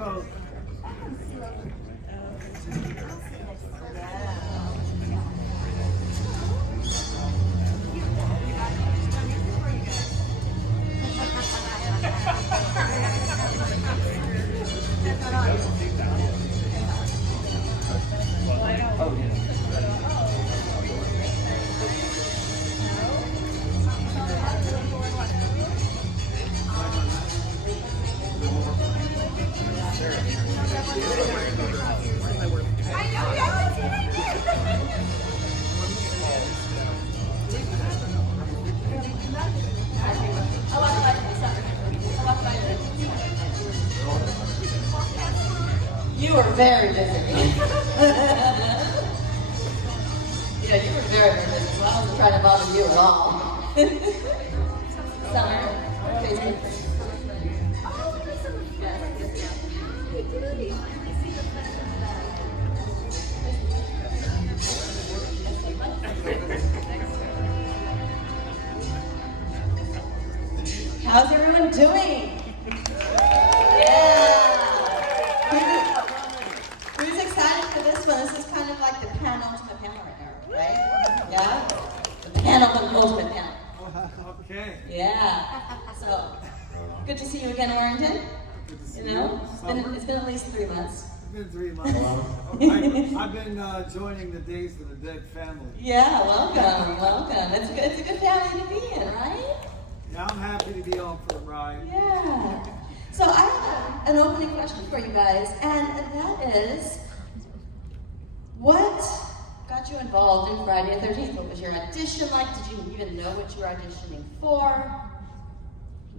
Coke. You were very busy. Yeah, you were very, very busy, so I wasn't trying to bother you at all. Summer, Facebook. How's everyone doing? Who's excited for this one? This is kind of like the penultimate panel right now, right? Yeah? The penultimate panel. Okay. Yeah. So, good to see you again, Warrington. Good to see You know, it's been at least 3 months. It's been 3 months. I've been joining the Days of the Dead family. Yeah, welcome. It's a good family to be in, right? Yeah, I'm happy to be on for the ride. Yeah. So I have an opening question for you guys, and that is, what got you involved in Friday the 13th? What was your audition like? Did you even know what you were auditioning for?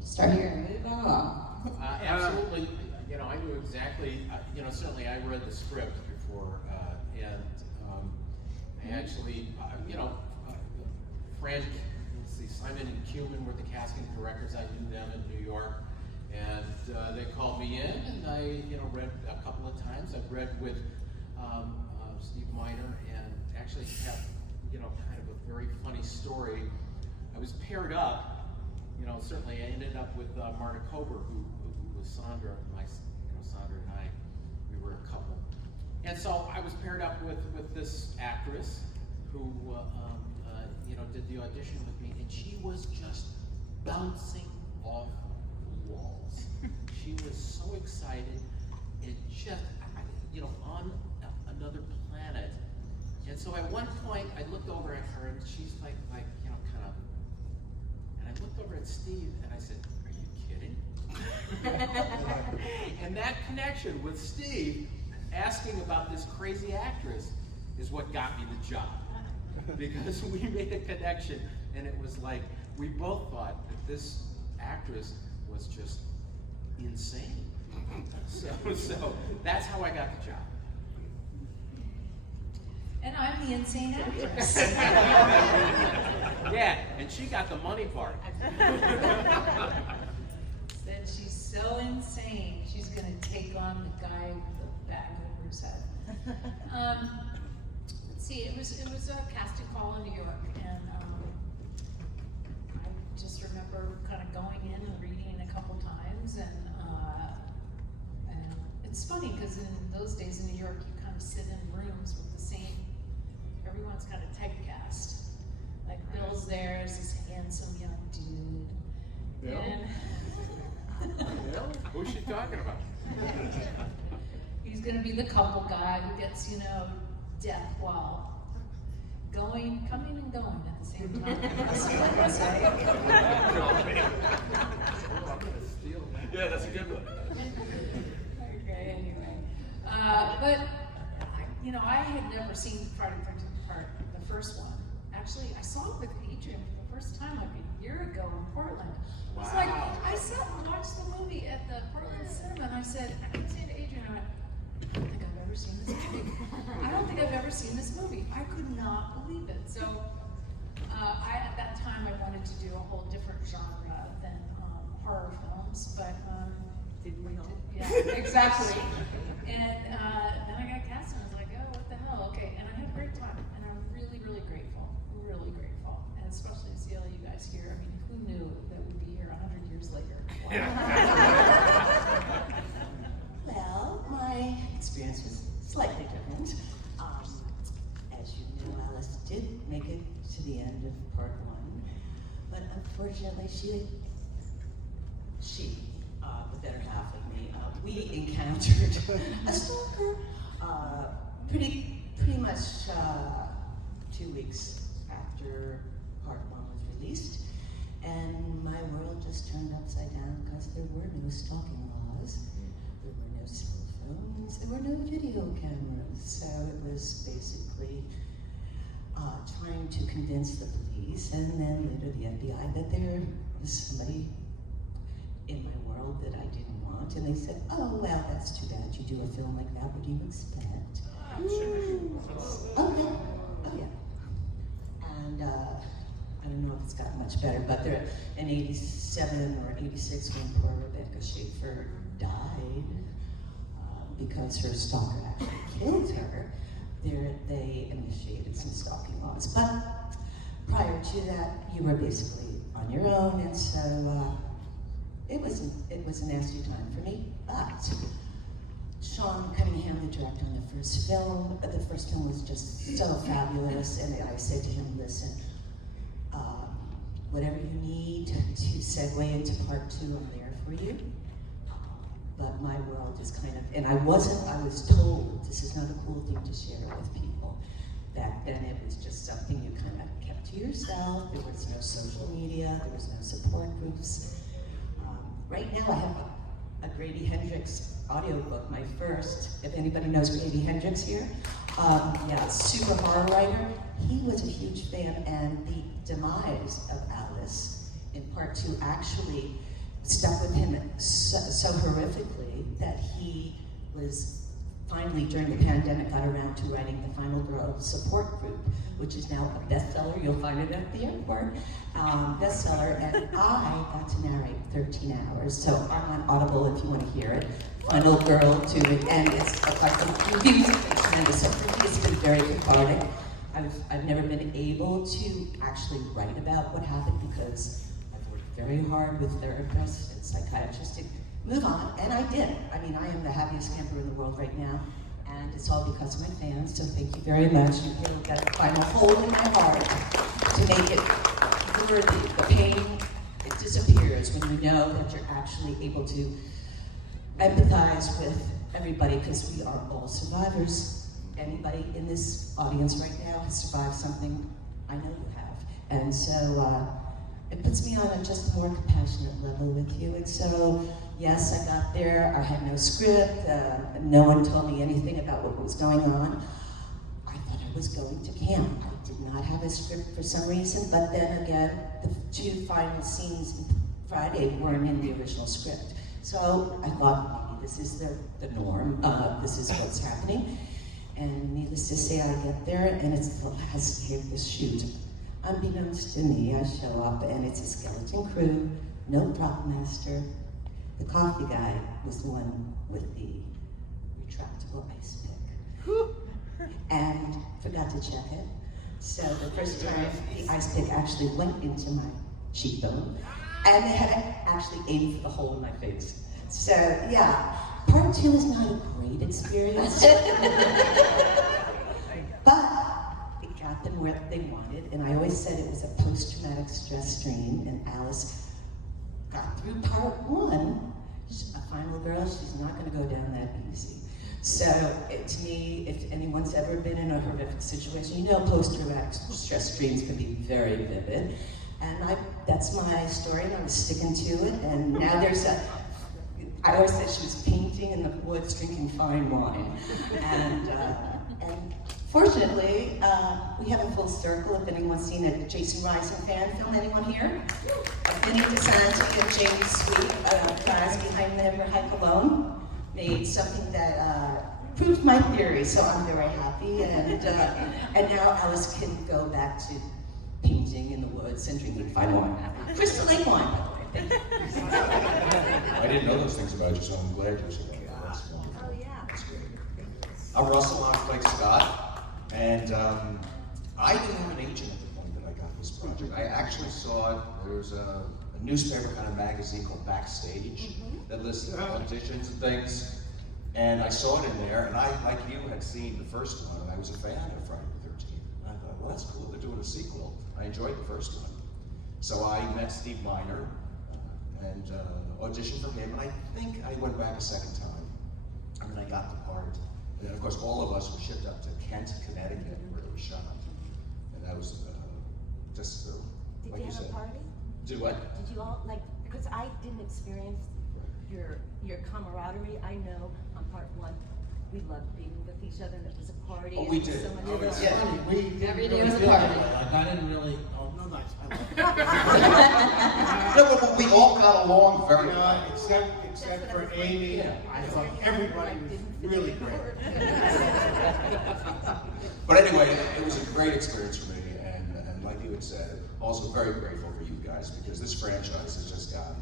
Start here and move on. Absolutely. You know, I knew exactly. Certainly I read the script before, and I actually, Frank, Simon and Cumin were the casting directors. I knew them in New York, and they called me in, and I, read a couple of times. I've read with Steve Miner, and actually have, kind of a very funny story. I was paired up. Certainly I ended up with Marta Kober, who was Sandra. Sandra and I, we were a couple. And so I was paired up with this actress who, did the audition with me, and she was just bouncing off the walls. She was so excited, and just, on another planet. And so at one point, I looked over at her, and she's like, kind of, and I looked over at Steve, and I said, "Are you kidding?" And that connection with Steve asking about this crazy actress is what got me the job. Because we made a connection, and it was like, we both thought that this actress was just insane. So that's how I got the job. And I'm the insane actress. Yeah, and she got the money part. Said she's so insane, she's gonna take on the guy with the bag over his head. Let's see, it was a casting call in New York, and I just remember kind of going in and reading a couple times, and it's funny because in those days in New York, you kind of sit in rooms with the same. Everyone's kind of typecast. Like Bill's there as this handsome young dude. Bill? And Who's she talking about? he's gonna be the couple guy who gets, death while coming and going at the same time. That's what I can say. Yeah, that's a good one. Okay, anyway. But, I had never seen Friday the 13th part, the first one. Actually, I saw it with Adrienne for the first time like a year ago in Portland. Wow. It's like, I sat and watched the movie at the Portland Cinema, and I said to Adrienne, I don't think I've ever seen this movie. I don't think I've ever seen this movie. I could not believe it. So, at that time, I wanted to do a whole different genre than horror films, but Didn't we all? yeah, exactly. And then I got cast, and I was like, oh, what the hell? Okay, and I had a great time, and I'm really, really grateful, and especially to see all you guys here. I mean, who knew that we'd be here 100 years later? Wow. Well, 1. But unfortunately, the better half of me, we encountered a stalker pretty much 2 weeks after part 1 was released. And my world just turned upside down because there were no stalking laws, there were no cell phones, there were no video cameras. So it was basically trying to convince the police and then later the FBI that there was somebody in my world that I didn't want. And they said, oh, well, that's too bad. You do a film like that, what do you expect? Okay. Oh, yeah. And I don't know if it's gotten much better, but there, in 87 or 86, when poor Rebecca Schaefer died, because her stalker actually killed her, they initiated some stalking laws. But prior to that, you were basically on your own, and so it was a nasty time for me. But Sean Cunningham, the director on the first film was just so fabulous, and I said to him, listen, whatever you need to segue into part 2, I'm there for you. But my world is kind of, and I was told, this is not a cool thing to share with people. Back then it was just something you kind of kept to yourself. There was no social media, there was no support groups. Right now I have a Grady Hendrix audiobook, my first, if anybody knows Grady Hendrix here. Yeah, super horror writer. He was a huge fan, and the demise of Alice in part 2 actually stuck with him so horrifically that he was finally, during the pandemic, got around to writing the Final Girl support group, which is now a bestseller. You'll find it at the airport, bestseller. And I got to narrate 13 hours, so I'm on Audible if you want to hear it. Final Girl 2, and it's like the music is tremendous. So for me, it's been very cathartic. I've never been able to actually write about what happened because I've worked very hard with therapists and psychiatrists to move on, and I did. I mean, I am the happiest camper in the world right now, and it's all because of my fans, so thank you very much. You feel that final hole in my heart to make it worthy. The pain, it disappears when you know that you're actually able to empathize with everybody, because we are all survivors. Anybody in this audience right now has survived something, I know you have. And so it puts me on a just more compassionate level with you. And so, yes, I got there, I had no script, no one told me anything about what was going on. I thought I was going to camp. I did not have a script for some reason, but then again, the 2 final scenes in Friday weren't in the original script. So I thought, maybe this is the norm, this is what's happening. And needless to say, I get there, and it's the last day of the shoot. Unbeknownst to me, I show up, and it's a skeleton crew, no prop master. The coffee guy was the one with the retractable ice pick. And forgot to check it. So the first time, the ice pick actually went into my cheekbone, and they had actually aimed for the hole in my face. So, yeah. Part 2 is not a great experience, but it got them where they wanted, and I always said it was a post-traumatic stress stream, and Alice got through part 1. She's a final girl, she's not going to go down that easy. So, to me, if anyone's ever been in a horrific situation, you know post-traumatic stress streams can be very vivid, and that's my story, and I was sticking to it, and now there's I always said she was painting in the woods, drinking fine wine. And fortunately, we have a full circle. If anyone's seen a Jason Rising fan film, anyone here? Vinny DeSanti and Jamie Sweet, guys behind them were Hike Alone, made something that proved my theory, so I'm very happy. And now Alice can go back to painting in the woods and drinking fine wine. Crystal Lake wine, by the way. I didn't know those things about you, so I'm glad you're saying that. That's wonderful. Oh, yeah. That's great. I'm Russell, I'm Blake Scott, and I didn't have an agent at the point that I got this project. I actually saw it. There was a newspaper kind of magazine called Backstage that listed auditions and things, and I saw it in there, and I, like you, had seen the first one, and I was a fan of Friday the 13th. And I thought, well, that's cool, they're doing a sequel. I enjoyed the first one. So I met Steve Miner and auditioned for him, and I think I went back a second time, and then I got the part. And then, of course, all of us were shipped up to Kent, Connecticut, where it was shot. And that was just, Did like you you have said. a party? Did what? Did you all, like, because I didn't experience your camaraderie. I know on part one, we loved being with each other, and it was a party. Oh, and we it was did. So much Oh, fun. it's funny, we Every didn't day was a feel party. that way. Like, I didn't really, oh, no, nice, I love No, but we all got along very it. well. Except for Amy, I thought everybody was really great. But anyway, it was a great experience for me, and like you had said, also very grateful for you guys, because this franchise has just gotten,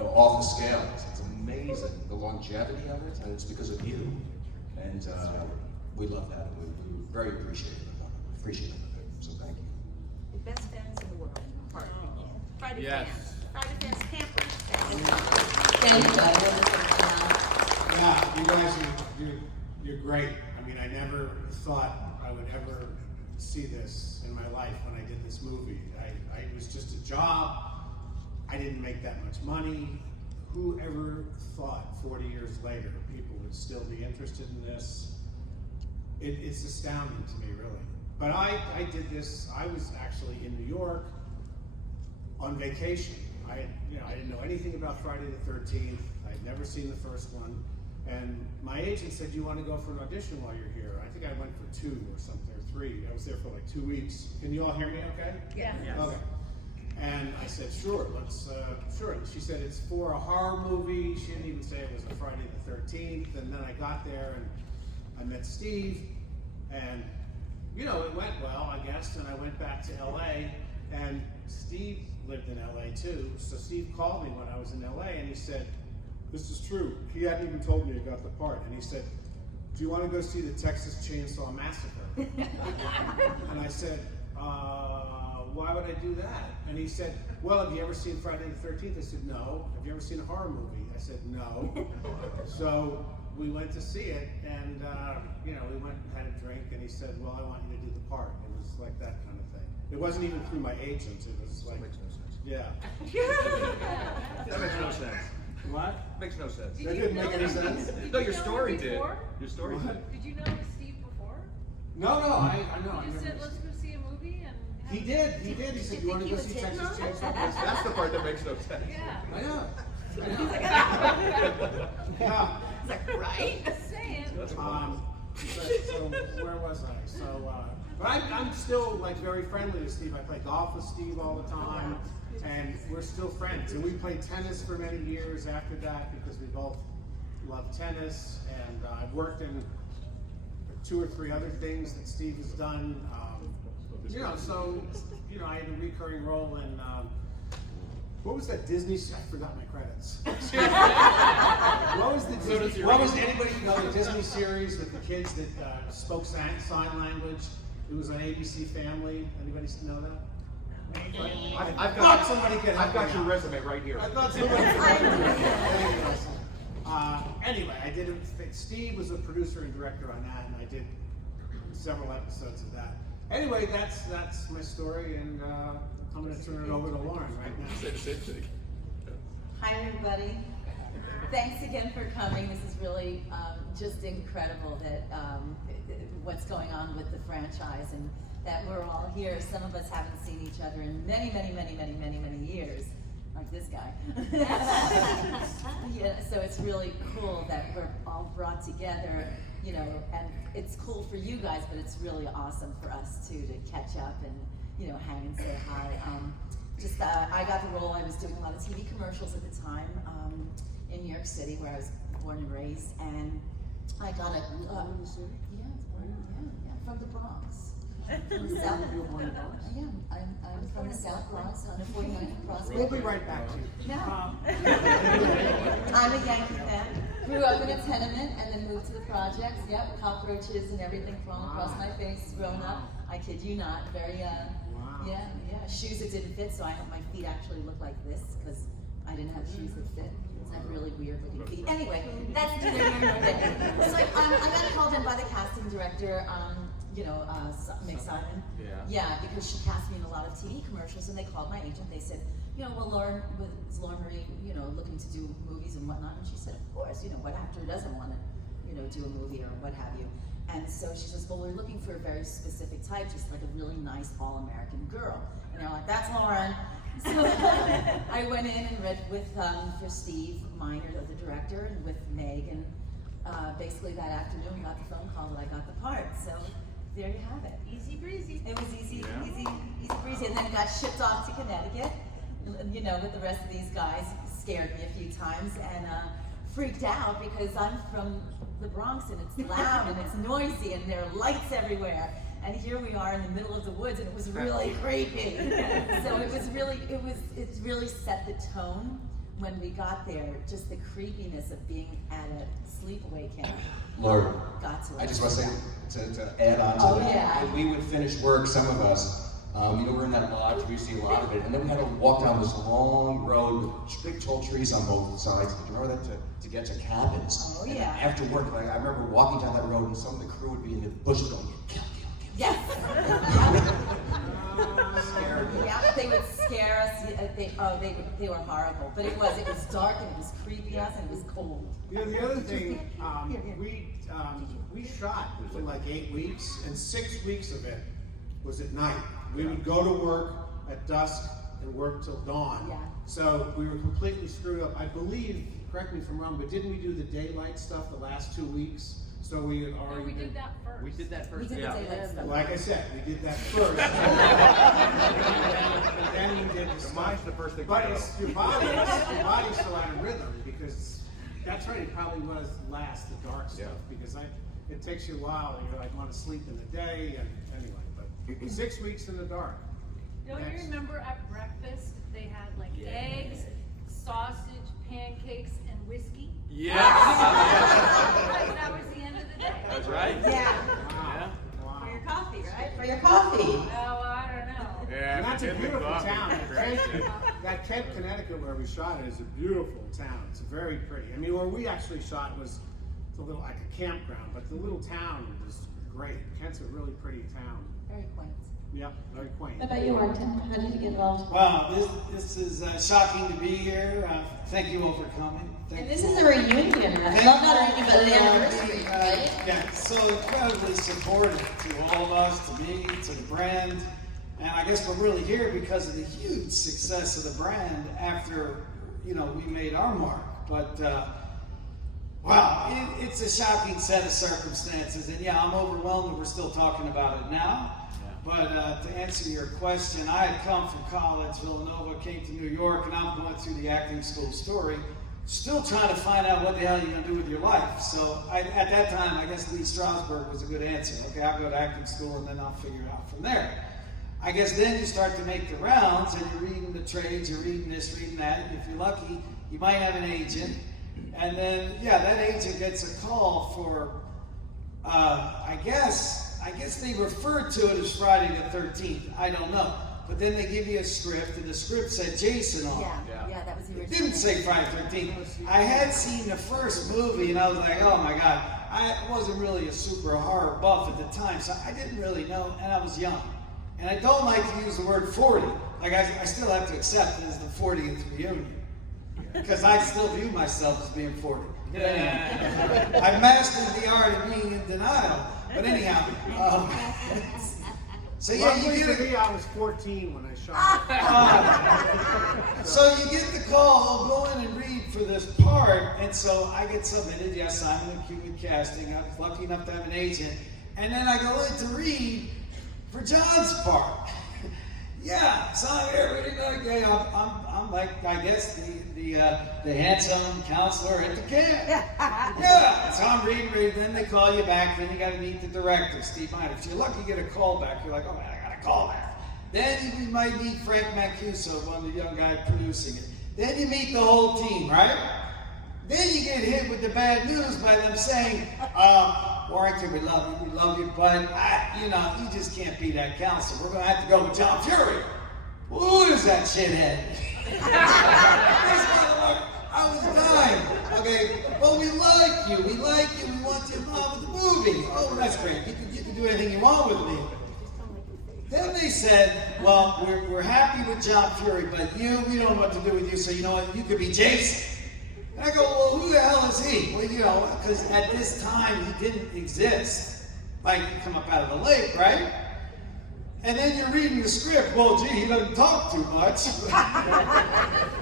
off the scale. It's amazing, the longevity of it, and it's because of you. And we love that, and we're very appreciative of it. So thank you. The best fans in the world. Part. Friday Yes. fans. Friday fans, campers. Thank you. I really think, Yeah, you guys you're great. I mean, I never thought I would ever see this in my life when I did this movie. It was just a job. I didn't make that much money. Who ever thought 40 years later people would still be interested in this? It's astounding to me, really. But I did this. I was actually in New York on vacation. I didn't know anything about Friday the 13th. I'd never seen the first one. And my agent said, "Do you want to go for an audition while you're here?" I think I went for 2 or something, or 3. I was there for like 2 weeks. Can you all hear me okay? Yeah. Okay. And I said, sure. Sure. And she said, it's for a horror movie. She didn't even say it was a Friday the 13th. And then I got there and I met Steve, and it went well, I guess. And I went back to LA, and Steve lived in LA too. So Steve called me when I was in LA, and he said, "This is true." He hadn't even told me I got the part. And he said, "Do you want to go see the Texas Chainsaw Massacre?" And I said, "Why would I do that?" And he said, "Well, have you ever seen Friday the 13th?" I said, "No." "Have you ever seen a horror movie?" I said, "No." So we went to see it, and we went and had a drink, and he said, "Well, I want you to do the part." It was like that kind of thing. It wasn't even through my agent. It was like, Makes no sense. yeah. That makes no sense. What? Makes no sense. That didn't make any sense. No, your story did. Before? Your story What? did. Did you know Steve before? No, I know. You just said, let's go see a movie and. He did. He said, "You want to go see Texas Chainsaw Massacre?" That's the part that makes no sense. Yeah. I know. Yeah. Right? Just saying. That's So where was I? But I'm still like very friendly with Steve. I play golf with Steve all the time, and we're still friends. And we played tennis for many years after that because we both love tennis. And I've worked in 2 or 3 other things that Steve has done. I had a recurring role in. What was that Disney? I forgot my credits. What was the Disney? What was anybody know the Disney series with the kids that spoke sign language? It was on ABC Family. Anybody know that? I've thought somebody could help I've got me your out. resume right here. I thought somebody could. Anyway, I did it. Steve was a producer and director on that, and I did several episodes of that. Anyway, that's my story, and I'm going to turn it over to Lauren right now. Say the same thing. Hi, everybody. Thanks again for coming. This is really just incredible that what's going on with the franchise and that we're all here. Some of us haven't seen each other in many years, like this guy. Yeah, so it's really cool that we're all brought together, and it's cool for you guys, but it's really awesome for us too to catch up and hang and say hi. I got the role. I was doing a lot of TV commercials at the time in New York City, where I was born and raised, and I got a from the Bronx. From the South. I'm from the South Bronx on the 49th Cross. We'll be right back to you. No. I'm a Yankee fan. Grew up in a tenement and then moved to the projects. Yep, cockroaches and everything crawling across my face growing up. I kid you not. Very, yeah. Shoes that didn't fit, so my feet actually look like this because I didn't have shoes that fit. I have really weird looking feet. Anyway, that's neither here nor there. So I got called in by the casting director. Meg Simon. Yeah. Yeah, because she cast me in a lot of TV commercials, and they called my agent. They said, well, is Lauren Marie, looking to do movies and whatnot? And she said, of course. What actor doesn't want to, do a movie or what have you? And so she says, well, we're looking for a very specific type, just like a really nice all-American girl. And they're like, that's Lauren. So I went in and read with for Steve Miner, the director, and with Meg, and basically that afternoon got the phone call that I got the part. So there you have it. Easy breezy. It was easy Yeah. breezy, and then it got shipped off to Connecticut. With the rest of these guys, scared me a few times and freaked out because I'm from the Bronx and it's loud and it's noisy and there are lights everywhere. And here we are in the middle of the woods, and it was really creepy. So it really set the tone when we got there. Just the creepiness of being at a sleepaway camp. Lord, Got to it. I just want to say, to add on to Oh, that, yeah. when we would finish work, some of us, we're in that lodge, we see a lot of it, and then we had to walk down this long road with big tall trees on both sides, to get to cabins. Oh, And yeah. after work, I remember walking down that road, and some of the crew would be in the bushes going, kill. Yes. Scared me. Yeah, they would scare us. They were horrible. But it was dark and it was creepy us and it was cold. The other thing, we shot for like 8 weeks, and 6 weeks of it was at night. We would go to work at dusk and work till dawn. Yeah. So we were completely screwed up. I believe, correct me if I'm wrong, but didn't we do the daylight stuff the last 2 weeks? So we had No, already we been- did that first. We did that We first. did the Yeah. daylight stuff. Like I said, we did that first. and then we did the The stuff. mind's the first thing to But go. it's your body's still out of rhythm, because that's right, it probably was last, the dark stuff, Yeah. because it takes you a while, and you're like, want to sleep in the day, and anyway, but 6 weeks in the dark. Don't Next. you remember at breakfast, they had like Yeah. eggs, sausage, pancakes, and whiskey? Yeah. That was the end of the day. That's right. Yeah. Wow. Wow. For your coffee, right? For your coffee. Oh, I don't know. Yeah. And that's a we did the beautiful coffee. town. Great. That Kent, Connecticut, where we shot it, is a beautiful town. It's very pretty. I mean, where we actually shot was a little like a campground, but the little town was great. Kent's a really pretty town. Very quaint. Yep, very quaint. What about you, Warrington? How did you get involved? Wow, this is shocking to be here. Thank you all for coming. Thank And this you is all. a reunion, right? Well, not a reunion, but an anniversary, right? Yeah, so incredibly supportive to all of us, to me, to the brand. And I guess we're really here because of the huge success of the brand after, we made our mark. But, wow, it's a shocking set of circumstances. And yeah, I'm overwhelmed that we're still talking about it now. But to answer your question, I had come from college, Villanova, came to New York, and I'm going through the acting school story, still trying to find out what the hell you're going to do with your life. So at that time, I guess Lee Strasberg was a good answer. Okay, I'll go to acting school, and then I'll figure it out from there. I guess then you start to make the rounds, and you're reading the trades, you're reading this, reading that, and if you're lucky, you might have an agent. And then, yeah, that agent gets a call for, I guess they referred to it as Friday the 13th. I don't know. But then they give you a script, and the script said Jason on it. Yeah, that was the It original. didn't say Friday the 13th. I had seen the first movie, and I was like, oh my God. I wasn't really a super horror buff at the time, so I didn't really know, and I was young. And I don't like to use the word 40. Like, I still have to accept it as the 40th reunion. Because I still view myself as being 40. But anyway, I mastered the art of being in denial. But anyhow, so yeah, Luckily you for get me, I was 14 when I shot it. so you get the call, go in and read for this part, and so I get submitted. Yes, I'm in Cuban casting. I was lucky enough to have an agent, and then I go in to read for John's part. Yeah, so I'm here reading. Okay, I'm like, I guess the handsome counselor at the camp. Yeah, so I'm reading. Then they call you back. Then you got to meet the director, Steve Miner. If you're lucky, you get a call back. You're like, oh man, I got a call back. Then you might meet Frank Mancuso, one of the young guys producing it. Then you meet the whole team, right? Then you get hit with the bad news by them saying, Warrington, we love you, but you just can't be that counselor. We're going to have to go with John Furey. Who is that shithead? I was dying. Okay, well, we like you. We like you. We want you involved with the movie. Oh, that's great. You can do anything you want with me. Then they said, well, we're happy with John Furey, but we don't know what to do with you, so you know what, you could be Jason. And I go, well, who the hell is he? Well, because at this time, he didn't exist. Like, you come up out of the lake, right? And then you're reading the script. Well, gee, he doesn't talk too much.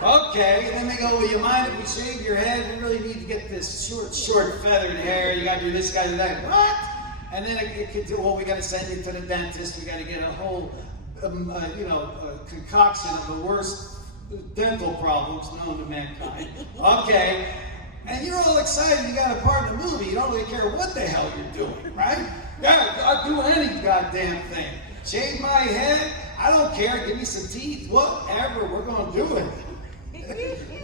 Okay. And then they go, well, you mind if we shave your head? We really need to get this short feathered hair. You got to do this, got to do that. What? And then it could do, well, we got to send you to the dentist. We got to get a whole, concoction of the worst dental problems known to mankind. Okay. And you're all excited. You got a part in the movie. You don't really care what the hell you're doing, right? Yeah, I'll do any goddamn thing. Shave my head. I don't care. Give me some teeth. Whatever. We're going to do it.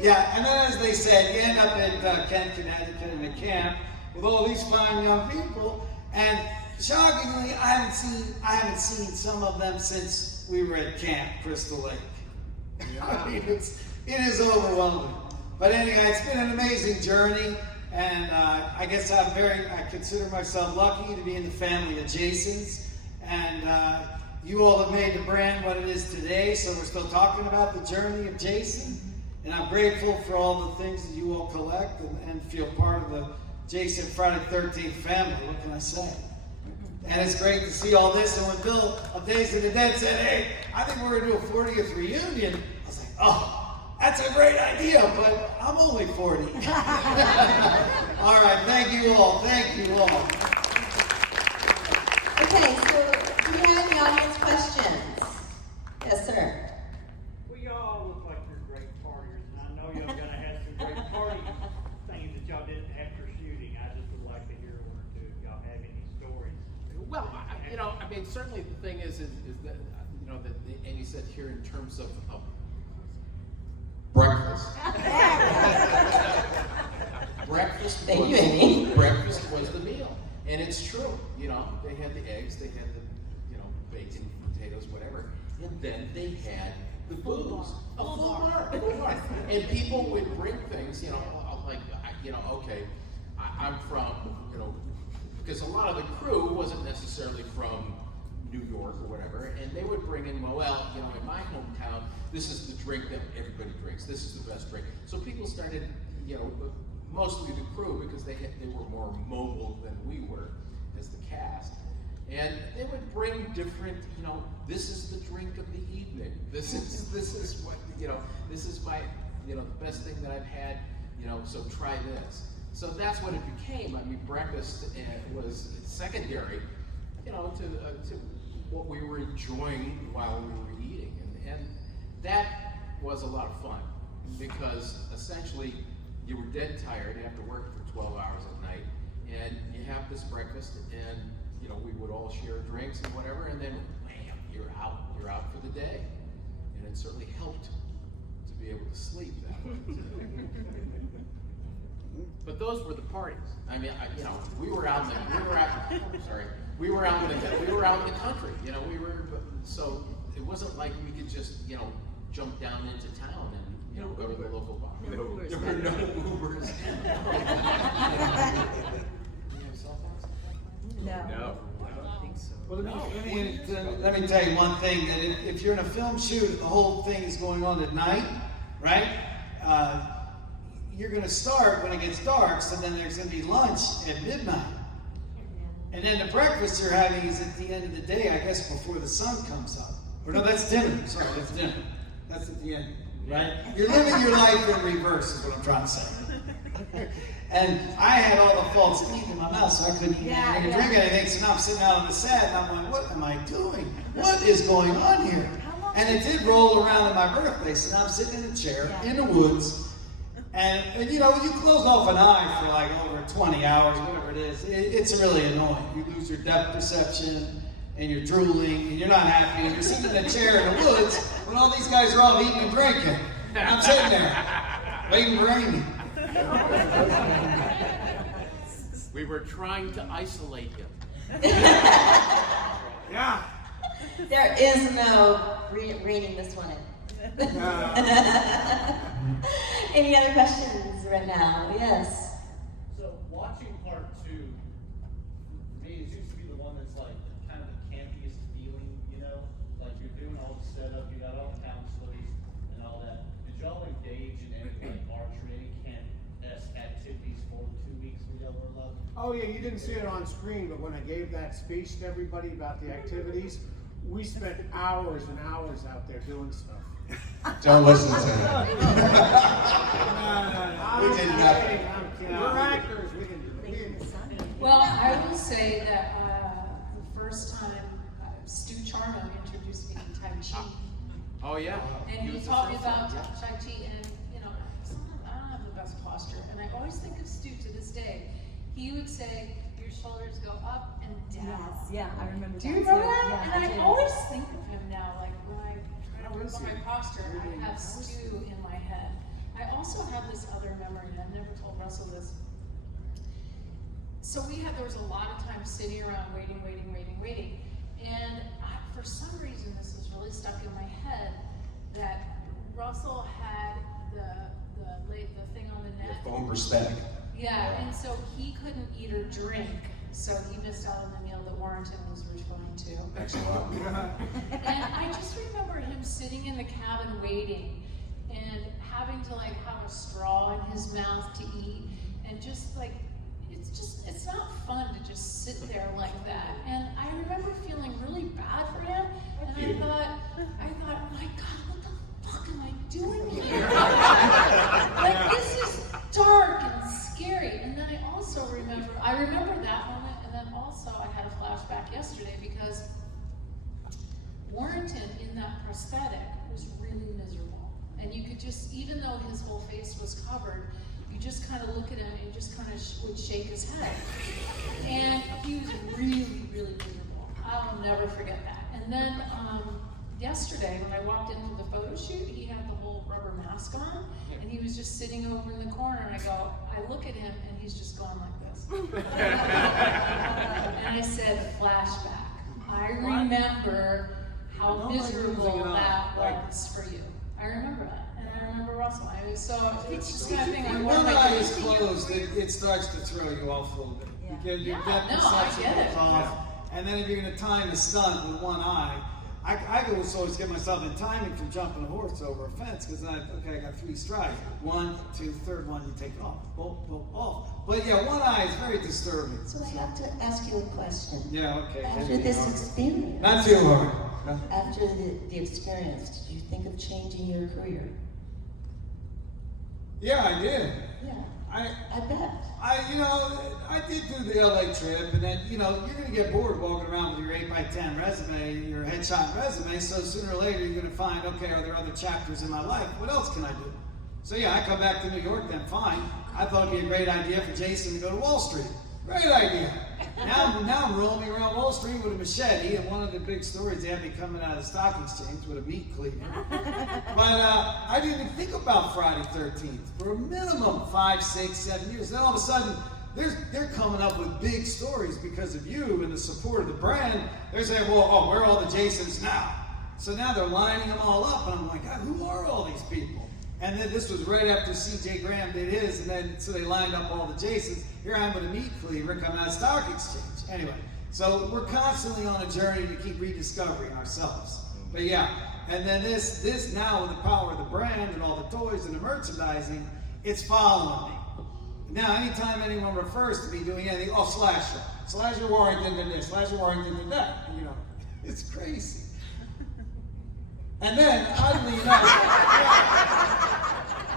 Yeah, and then as they said, you end up at Kent, Connecticut in a camp with all these fine young people. And shockingly, I haven't seen some of them since we were at camp, Crystal Lake. Yeah. I mean, it is overwhelming. But anyway, it's been an amazing journey, and I guess I consider myself lucky to be in the family of Jasons, and you all have made the brand what it is today. So we're still talking about the journey of Jason, and I'm grateful for all the things that you all collect and feel part of the Jason Friday the 13th family. What can I say? And it's great to see all this. And when Bill of Days of the Dead said, hey, I think we're going to do a 40th reunion, I was like, oh, that's a great idea, but I'm only 40. All right, thank you all. Thank you all. Okay, so do we have any audience questions? Yes, sir. Well, y'all look like you're great partiers, and I know y'all gonna have some great party things that y'all did after shooting. I just would like to hear one or two if y'all have any stories. Well, certainly the thing is that, that Amy said here in terms of breakfast. Breakfast was the meal. And it's true, they had the eggs, they had the, bacon, potatoes, whatever. And then they had the booze. A full bar. And people would bring things, okay, I'm from, because a lot of the crew wasn't necessarily from New York or whatever, and they would bring in, in my hometown, this is the drink that everybody drinks. This is the best drink. So people started, mostly the crew, because they were more mobile than we were as the cast. And they would bring different, this is the drink of the evening. This is what, this is my, the best thing that I've had, so try this. So that's what it became. I mean, breakfast was secondary, to what we were enjoying while we were eating. And that was a lot of fun, because essentially you were dead tired after working for 12 hours at night, and you have this breakfast, and we would all share drinks and whatever, and then wham, you're out for the day. And it certainly helped to be able to sleep that way. But those were the parties. I mean, we were out in the country. So it wasn't like we could just jump down into town and go to the local bar. No Ubers. There were no Ubers. No. I don't think so. Well, let me tell you one thing, that if you're in a film shoot, the whole thing is going on at night, right? You're going to start when it gets dark, so then there's going to be lunch at midnight. And then the breakfast you're having is at the end of the day, I guess, before the sun comes up. Or no, that's dinner. Sorry, that's dinner. That's at the end, right? You're living your life in reverse is what I'm trying to say. And I had all the false teeth in my mouth, so I couldn't eat anything or drink anything. So now I'm sitting out on the set, and I'm going, what am I doing? What is going on here? And it did roll around on my birthday, so now I'm sitting in a chair in the woods. And you close off an eye for like over 20 hours, whatever it is. It's really annoying. You lose your depth perception, and you're drooling, and you're not happy. And you're sitting in a chair in the woods when all these guys are all eating and drinking. And I'm sitting there, waiting for Amy. We were trying to isolate him. Yeah. There is no reading this one in. Any other questions right now? Yes. So watching part 2, for me, it seems to be the one that's like kind of the campiest feeling, you know? Like you're doing all the setup, you got all the counselors and all that. Did y'all engage in any like archery, any camp-esque activities for the 2 weeks we y'all were allowed? Oh yeah, you didn't see it on screen, but when I gave that speech to everybody about the activities, we spent hours and hours out there doing stuff. Don't listen to him. We did nothing. We're actors, we can do it. Well, I will say that the first time Stu Charno introduced me to Tai Chi, Oh, yeah. and he taught me about Tai Chi, and you know, sometimes I don't have the best posture, and I always think of Stu to this day. He would say, your shoulders go up and down. Yes, yeah, I remember Do you that remember too. that? Yeah, And I do. always think of him now, like when I try to How work is on my he? posture, I have Stu in my head. I also have this other memory, and I've never told Russell this. So there was a lot of time sitting around waiting. And for some reason, this was really stuck in my head, that Russell had the thing on the net. Phone prosthetic. Yeah, and so he couldn't eat or drink, so he missed out on the meal that Warrington was referring to. Excellent. And I just remember him sitting in the cabin waiting and having to like have a straw in his mouth to eat, and just like, it's not fun to just sit there like that. And I remember feeling really bad for him, and I thought, my God, what the fuck am I doing here? Like, this is dark and scary. And then I remember that moment, and then also I had a flashback yesterday because Warrington in that prosthetic was really miserable. And you could just, even though his whole face was covered, you just kind of look at him and he just kind of would shake his head. And he was really, really miserable. I'll never forget that. And then yesterday when I walked in for the photo shoot, he had the whole rubber mask on, and he was just sitting over in the corner, and I look at him and he's just going like this. And I said, flashback. I remember how miserable that was for you. I remember that. And I remember Russell. So it's just kind of thing. When one eye is closed, it starts to throw you off a little bit. You get the perception off. And then if you're going to time a stunt with one eye, I go sort of get myself in timing from jumping a horse over a fence, because I got 3 strikes. 1, 2, third one, you take it off. Boom, boom, off. But yeah, one eye is very disturbing. So I have to ask you a question. Yeah, okay. After this experience, Not too hard. after the experience, did you think of changing your career? Yeah, I did. Yeah, I bet. I did do the LA trip, and then, you're going to get bored walking around with your 8x10 resume, your headshot resume, so sooner or later you're going to find, okay, are there other chapters in my life? What else can I do? So yeah, I come back to New York, then fine. I thought it'd be a great idea for Jason to go to Wall Street. Great idea. Now I'm roaming around Wall Street with a machete, and one of the big stories, they had me coming out of the stock exchange with a meat cleaver. But I didn't even think about Friday 13th for a minimum 5, 6, 7 years. Then all of a sudden, they're coming up with big stories because of you and the support of the brand. They're saying, well, where are all the Jasons now? So now they're lining them all up, and I'm like, God, who are all these people? And then this was right after C.J. Graham did his, and then so they lined up all the Jasons. Here I am with a meat cleaver coming out of stock exchange. Anyway, so we're constantly on a journey to keep rediscovering ourselves. But yeah, and then this now with the power of the brand and all the toys and the merchandising, it's following me. Now, anytime anyone refers to me doing anything, Slasher Warrington did this, Slasher Warrington did that. It's crazy. And then, oddly enough,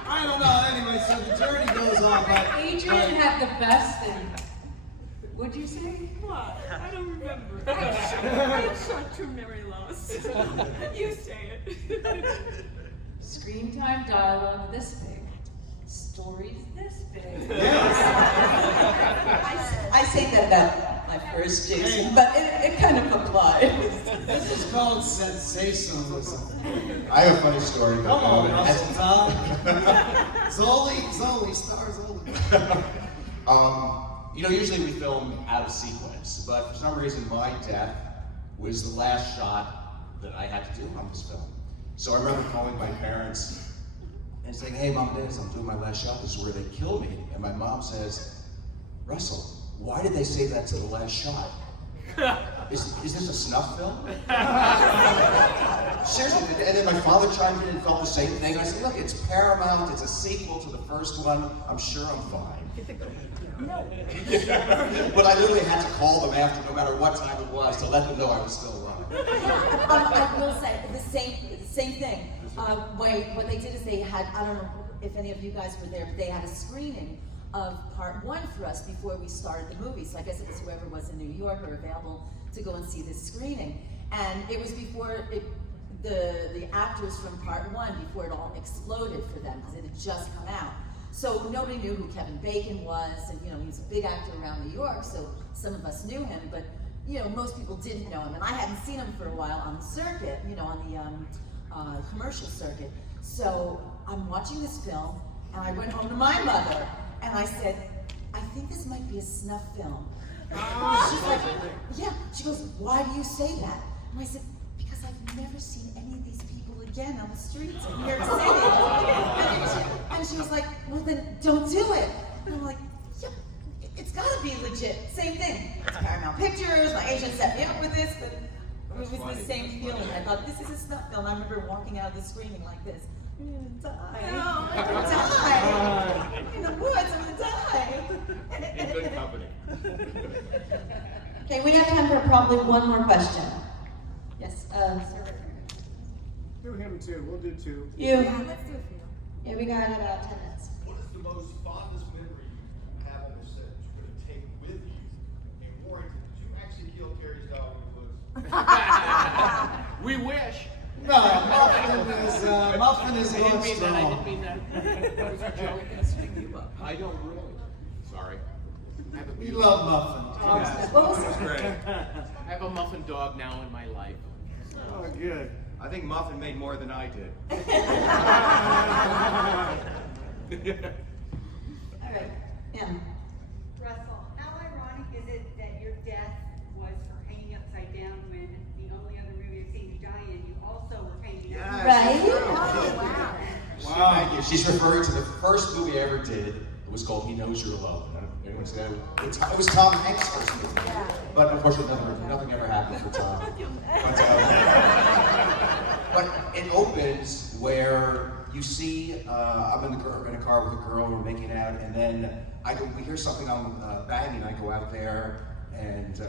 I don't know, anyway, so the journey goes on. But Adrienne had the best thing. What'd you say? What? I don't remember. I have short-term memory loss. You say it. Screen time dialogue this big. Stories this big. I say that about my first Jason, but it kind of applies. This is called sensationalism. I have a funny story. Come on, Russell Tom. Zoli, star Zoli. Usually we film out of sequence, but for some reason my death was the last shot that I had to do on this film. So I remember calling my parents and saying, hey, Mom, Dad, I'm doing my last shot. This is where they kill me. And my mom says, Russell, why did they say that to the last shot? Is this a snuff film? Seriously, and then my father chimed in and felt the same thing. I said, look, it's Paramount, it's a sequel to the first one. I'm sure I'm fine. But I literally had to call them after, no matter what time it was, to let them know I was still alive. I will say the same thing. What they did is they had, I don't know if any of you guys were there, but they had a screening of part 1 for us before we started the movie. So I guess it was whoever was in New York or available to go and see this screening. And it was before the actors from part 1, before it all exploded for them, because it had just come out. So nobody knew who Kevin Bacon was, and he was a big actor around New York, so some of us knew him, but most people didn't know him. And I hadn't seen him for a while on the circuit, on the commercial circuit. So I'm watching this film, and I went home to my mother, and I said, I think this might be a snuff film. She's like, yeah. She goes, why do you say that? And I said, because I've never seen any of these people again on the streets of New York City. And she was like, well then, don't do it. And I'm like, yeah, it's gotta be legit. Same thing. It's Paramount Pictures, my agent set me up with this, but it was the same feeling. I thought, this is a snuff film. I remember walking out of the screening like this. I'm gonna die. No, I'm gonna die. In the woods, I'm gonna die. In good company. Okay, we have time for probably one more question. Yes, sir. Do him too. We'll do 2. You. Yeah, let's do it for you. Yeah, we got about 10 minutes. What is the most fondest memory you have on the set that you're going to take with you in Warrington? Did you actually kill Terry's dog in the woods? We wish. No, Muffin is I didn't mean that. I strong. didn't mean that. That was a joke. I don't really. Sorry. I have a We beautiful- love Muffin. Yes, What was that's great. I have a muffin dog now in my life. Oh, good. I think Muffin made more than I did. All right. Yeah. Russell, how ironic is it that your death was for hanging upside down when the only other movie I've seen you die in, you also were hanging upside Right? Oh, wow. Wow. Thank you. She's referring to the first movie I ever did. It was called He Knows You're Alone. Anyone see that? It was Tom Hanks' first movie. But unfortunately, nothing ever happened for Tom. But it opens where you see I'm in a car with a girl, we're making out, and then we hear something on banging. I go out there, and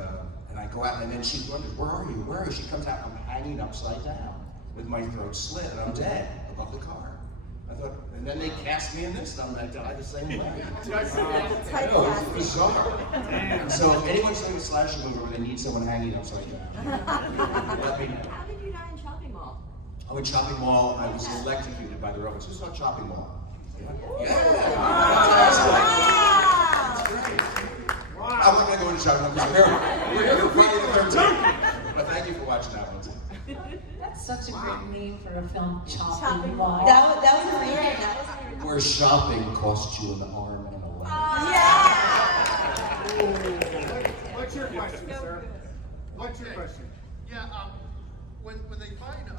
I go out, and then she wonders, "Where are you? Where are you?" She comes out, I'm hanging upside down with my throat slit, and I'm dead above the car. I thought, and then they cast me in this, and I died the same way. I know, it's bizarre. And so if anyone's doing a slasher movie where they need someone hanging upside down, let me know. How did you die in Shopping Mall? Oh, in Chopping Mall, I was electrocuted by the robots. Who's on Chopping Mall? Yeah. I'm not going to go into Chopping Mall because we're here for Friday the 13th. But thank you for watching that one. That's such a great name for a film, Chopping Chopping Mall. Mall. That was great. Where shopping costs you an arm and a leg. What's your question, sir? What's your question? Yeah, when they find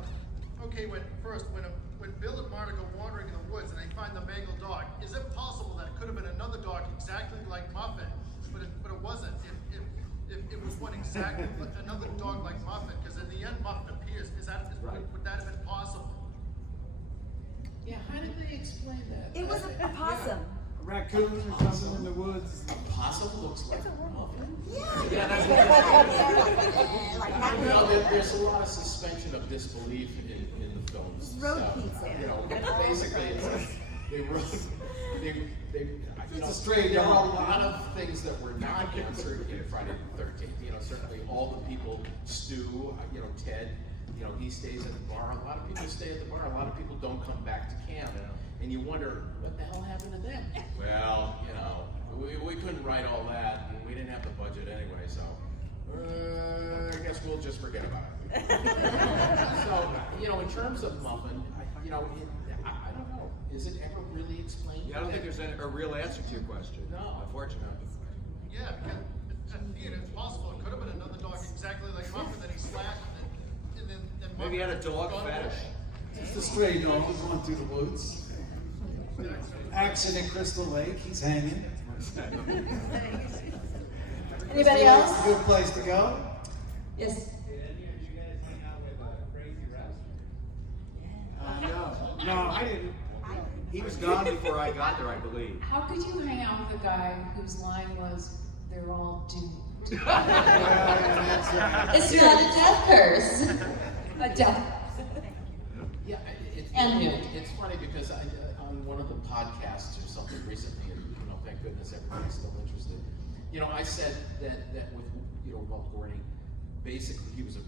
when Bill and Marta go wandering in the woods and they find the mangled dog, is it possible that it could have been another dog exactly like Muffin, but it wasn't? If it was one exactly another dog like Muffin, because in the end Muffin appears. Would that have been possible? Yeah, how did they explain that? It was a possum. A raccoon or something in the woods? Possum looks like a muffin. Yeah, that's There's a lot of suspension of disbelief in the films. Road pizza. Basically, it's like It's a straight there are a dog. lot of things that were not answered in Friday the 13th. Certainly all the people, Stu, Ted, he stays at the bar. A lot of people stay at the bar. A lot of people don't come back to camp. And you wonder, what the hell happened to them? Well, we couldn't write all that, and we didn't have the budget anyway, so I guess we'll just forget about it. So, in terms of Muffin, I don't know. Is it ever really explained? Yeah, I don't think there's a real answer to your question. No. Unfortunately. Yeah, because it's possible it could have been another dog exactly like Muffin that he slashed and then Maybe he had a dog got fetish. away. a stray dog going through the woods. Action at Crystal Lake, he's hanging. Anybody else? It's a good place to go. Yes. Did any of you guys hang out with Crazy Rascal? No, I didn't. He was gone before I got there, I believe. How could you hang out with a guy whose line was, "They're all doomed"? It's not a death curse. A death. Yeah, it's funny because on one of the podcasts or something recently, and thank goodness everybody's still interested. I said that with Walt Gorney, basically he was a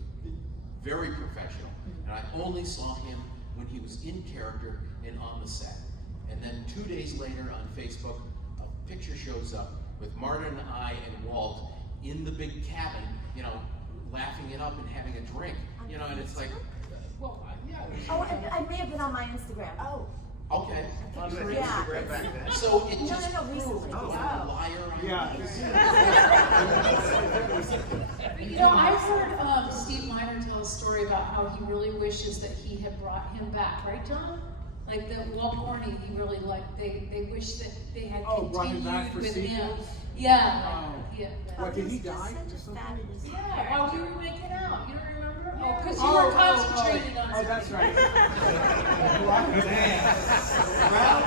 very professional, and I only saw him when he was in character and on the set. And then 2 days later on Facebook, a picture shows up with Marta and I and Walt in the big cabin, laughing it up and having a drink, and it's like, well, yeah. Oh, I may have been on my Instagram. Oh. Okay. On your Yeah. Instagram back then. So it just No, recently. was a liar on Yeah. I've heard Steve Miner tell a story about how he really wishes that he had brought him back, right, John? Like that Walt Gorney, he really liked. They wish that they had brought him continued back for with him. sequels? Yeah. Oh. Yeah. What, did he die or something? Yeah. While we were making out, you don't remember? Oh, because you Oh, were concentrated on. Oh, that's right. Damn. Well,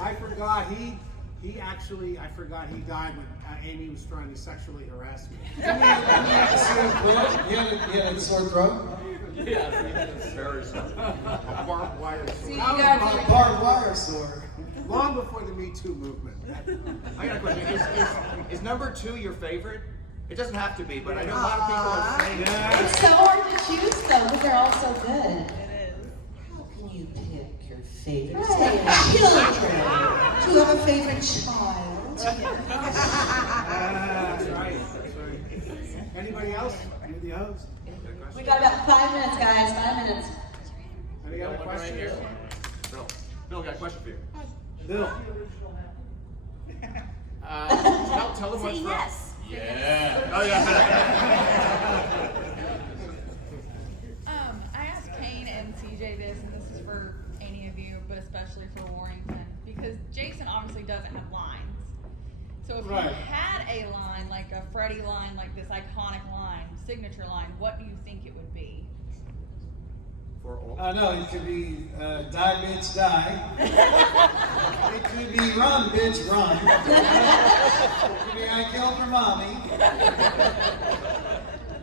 I forgot I forgot he died when Amy was trying to sexually harass me. You had a sore throat? Yeah, very sorry. A barbed wire. See, you That was got long- to- Barbed wire sore. Long before the Me Too movement. I got a question. Is number 2 your favorite? It doesn't have to be, but I know a lot of people are saying that. It's so hard to choose though, because they're all so good. How can you pick your favorite Right. children? Do you have a favorite child? That's right. Anybody else? You the host? We got about 5 minutes, guys. 5 minutes. Any other One right questions? here. Bill, got a question for you. Bill. Tell them what's Say from. yes. Yeah. Oh, yeah. I asked Kane and CJ this, and this is for any of you, but especially for Warrington, because Jason obviously doesn't have lines. So if Right. you had a line, like a Freddie line, like this iconic line, signature line, what do you think it would be? For all. I know, it could be die bitch die. It could be run bitch run. It could be I killed for mommy.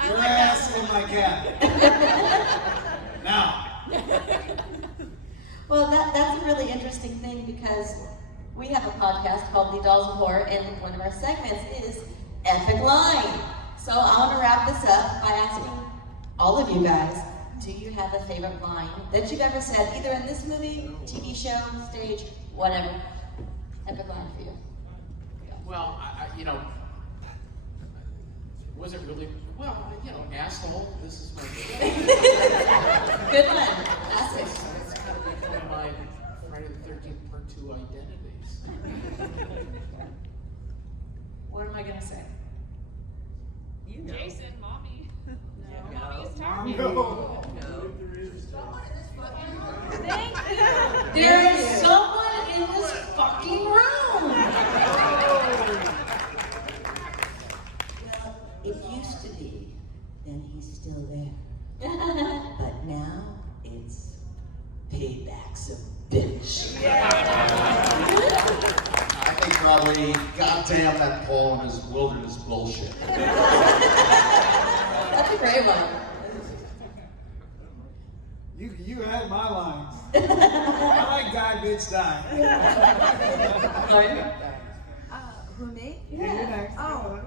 Your ass in my cat. Now. Well, that's a really interesting thing because we have a podcast called The Dolls of Horror, and one of our segments is Epic Line. So I want to wrap this up by asking all of you guys, do you have a favorite line that you've ever said, either in this movie, TV show, stage, whatever? Epic line for you. Well, was it really? Well, asshole. This is my Good one. Classic. It's kind of like one of my Friday the 13th Part 2 identities. What am I going to say? You know. Jason, mommy. No. Mommy's No. Thank you. There is someone in this fucking room. Well, it used to be, and he's still there. But now it's payback's a bitch. I think probably, goddamn that Paul and his wilderness bullshit. That's a great one. You had my lines. I like die bitch die. Who, me? Yeah, you're next. Oh,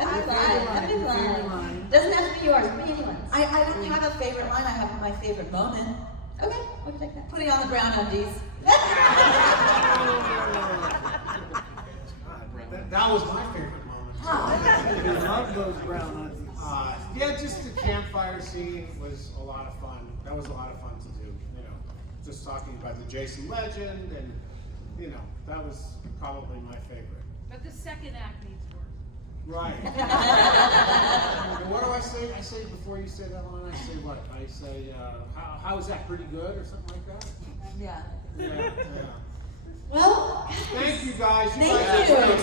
Epic line. Doesn't have to be yours. It can be anyone's. I don't have a favorite line, I have my favorite moment. Okay, we can take that. Putting on the brown undies. That was my favorite moment. I love those brown onions. Yeah, just the campfire scene was a lot of fun. That was a lot of fun to do. Just talking about the Jason legend, and that was probably my favorite. But the second act needs work. Right. What do I say? I say before you say that line, I say what? I say, how is that, pretty good, or something like that? Yeah. Yeah. Well, Thank you guys. thank guys you. are great.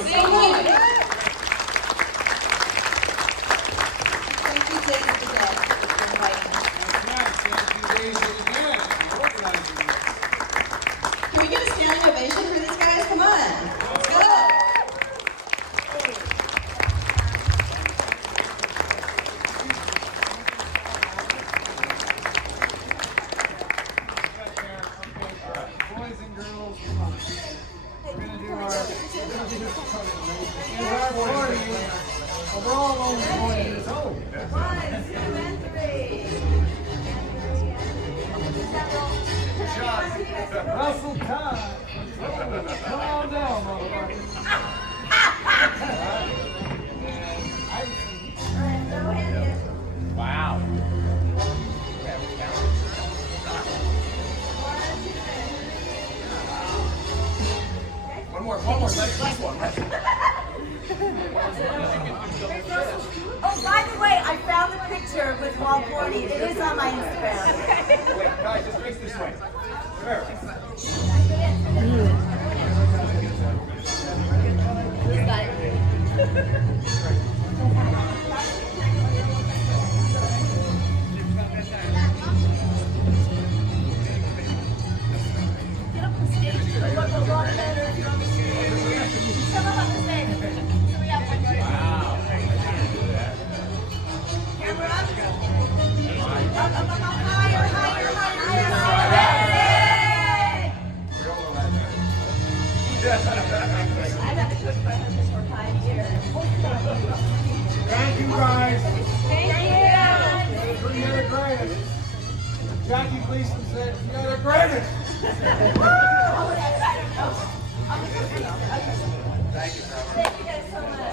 Thank you, Jason, today for inviting us. That's right. Thank you, Daisy, again, for organizing this. Can we get a standing ovation for these guys? Come on. Let's go. Boys and girls, come on. We're gonna do our party. We're all only 20 years old. 1, 2, and 3. Russell Todd. Come on down, motherfucker. Wow. One more, last one. Oh, by the way, I found the picture with Wall 40. It is on my Instagram. Wait, guys, just face this way. Come here. Get up on stage. Look a lot better if you're on the stage. Come up on the stage. So we have one more. Wow. Camera up. Up, higher, higher, higher, higher. I've had to cook my husband for 5 years. Thank you, guys. Thank you. You're the greatest. Jackie Gleason said, you're the greatest. Thank you guys so much.